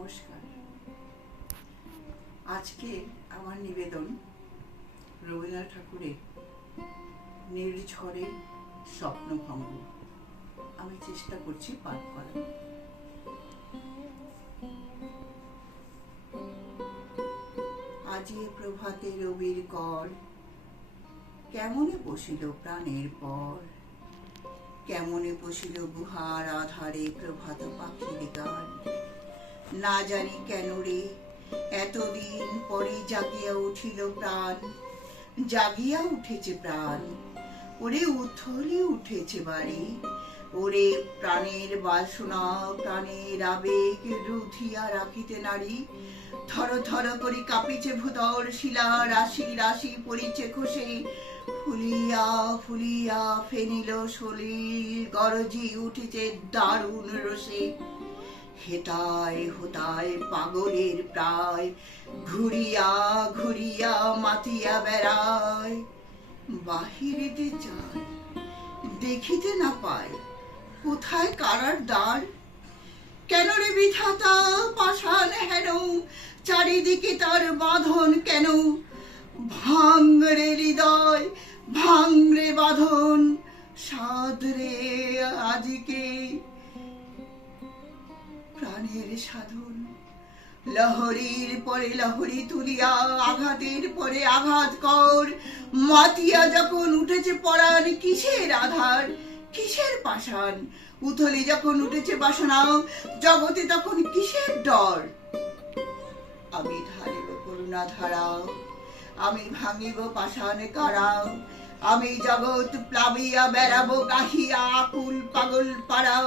নমস্কার। আজকে আমার নিবেদন রবীন্দ্রনাথ ঠাকুরের নির্ঝরে স্বপ্নভঙ্গ। আমি চেষ্টা করছি পাঠ করার। আজি প্রভাতে রবির কর, কেমনে বসিল প্রাণের পর, কেমনে বসিল গুহার আধারে প্রভাত পাখির গান। না জানি কেন রে এতদিন পরে জাগিয়া উঠিল প্রাণ, জাগিয়া উঠেছে প্রাণ। ওরে উথলি উঠেছে বাড়ি, ওরে প্রাণের বাসনা প্রাণের আবেগ রুধিয়া রাখিতে নারী। থর থর করে কাঁপিছে ভূতল শিলা, রাশি রাশি পড়িছে খসে, ফুলিয়া ফুলিয়া ফেনিল সলিল গরজি উঠেছে দারুণ রসে। হেতায় হোতায় পাগলের প্রায়, ঘুরিয়া ঘুরিয়া মাতিয়া বেড়ায়। বাহিরেতে যায় দেখিতে না পায়, কোথায় কারার দ্বার। কেন রে বিধাতা পাষাণ হেন, চারিদিকে তার বাঁধন কেন। ভাঙরে হৃদয় ভাঙরে বাঁধন, সাধরে আজকে প্রাণের সাধন। লহরীর পরে লহরী তুলিয়া আঘাতের পরে আঘাত কর। মাতিয়া যখন উঠেছে পরাণ, কিসের আধার কিসের পাষাণ। উথলি যখন উঠেছে বাসনা, জগতে তখন কিসের ডর। আমি ঢালিব করুণা ধারা, আমি ভাঙিব পাষাণ কারা। আমি জগৎ প্লাবিয়া বেড়াবো গাহিয়া আকুল পাগল পাড়া।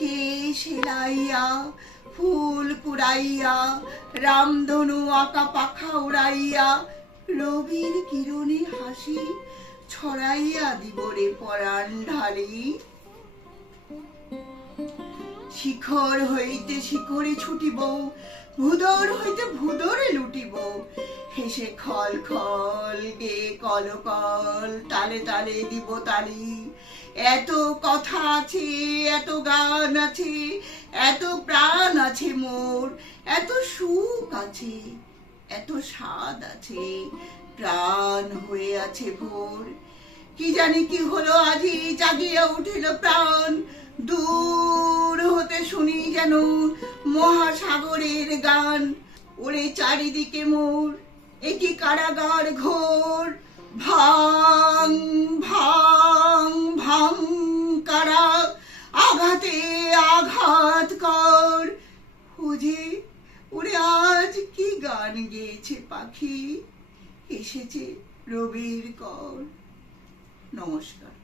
কে সেলাইয়া ফুল কুড়াইয়া, রামধনু আঁকা পাখা উড়াইয়া, রবির কিরণে হাসি ছড়াইয়া দিব রে পরাণ ঢালি। শিখর হইতে শিখরে ছুটিব, ভুদর হইতে ভুদরে লুটিব। হেসে খল খল গে কল কল, তালে তালে দিব তালি। এত কথা আছে এত গান আছে, এত প্রাণ আছে মোর, এত সুখ আছে এত স্বাদ আছে, প্রাণ হয়ে আছে ভোর। কি জানি কি হলো আজি জাগিয়া উঠিল প্রাণ। দূর হতে শুনি যেন মহাসাগরের গান। ওরে চারিদিকে মোর একই কারাগার ঘোর। ভাং ভাং ভাং কারা, আঘাতে আঘাত কর। ওরে ওরে আজ কি গান গেয়েছে পাখি, এসেছে রবির কর। নমস্কার।